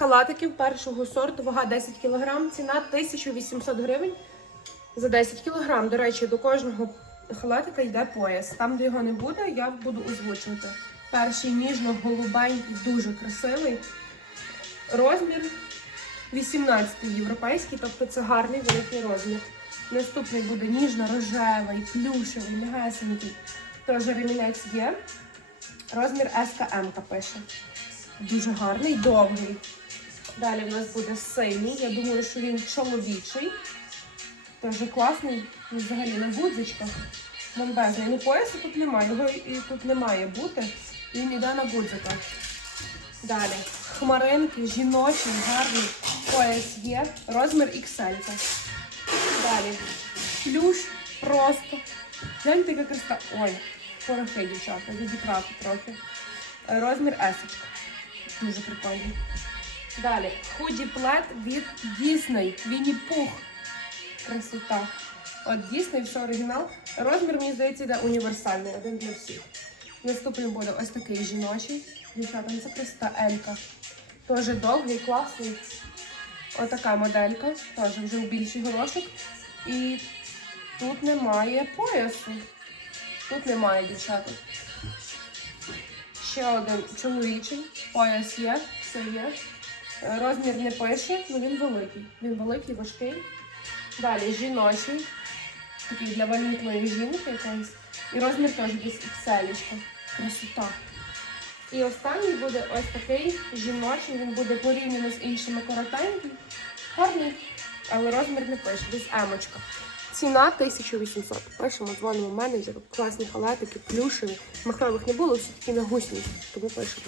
Халатиків першого сорту, вага 10 кг, ціна 1800 гривень за 10 кг. До речі, до кожного халатика йде пояс. Там, де його не буде, я буду озвучувати. Перший ніжно-голубенький, дуже красивий. Розмір 18 європейський, тобто це гарний великий розмір. Наступний буде ніжно-рожевий, плюшевий, м'ягесенький. Теж ремінець є. Розмір СКМ пише. Дуже гарний, довгий. Далі в нас буде синій. Я думаю, що він чоловічий. Теж класний, він взагалі на гудзичках. Бомбезний. Ну, поясу тут немає, його і тут не має бути. Він іде на гудзиках. Далі. Хмаринки, жіночий, гарний пояс є. Розмір XL. Далі. Плюш просто. Гляньте, яка краса. Ой, порохи, дівчата, відібрати трохи. Розмір S. Дуже прикольний. Далі. Худі плед від Disney. Вінні Пух. Красота. От Disney, все оригінал. Розмір, мені здається, йде універсальний, один для всіх. Наступний буде ось такий жіночий. Дівчата, ну це просто Елька. Теж довгий, класний. Отака моделька. Теж вже в більший горошок. І тут немає поясу. Тут немає дівчата. Ще один чоловічий. Пояс є, все є. Розмір не пише, але він великий. Він великий, важкий. Далі жіночий. Такий для вагітної жінки якоїсь. І розмір теж десь XL. Красота. І останній буде ось такий жіночий, він буде порівняно з іншими коротеньким. Гарний, але розмір не пише, десь емочка. Ціна 1800. Пишемо, дзвонимо менеджеру. Класні халатики, плюшеві. Махрових не було, всі такі на гусениці, тому пишемо.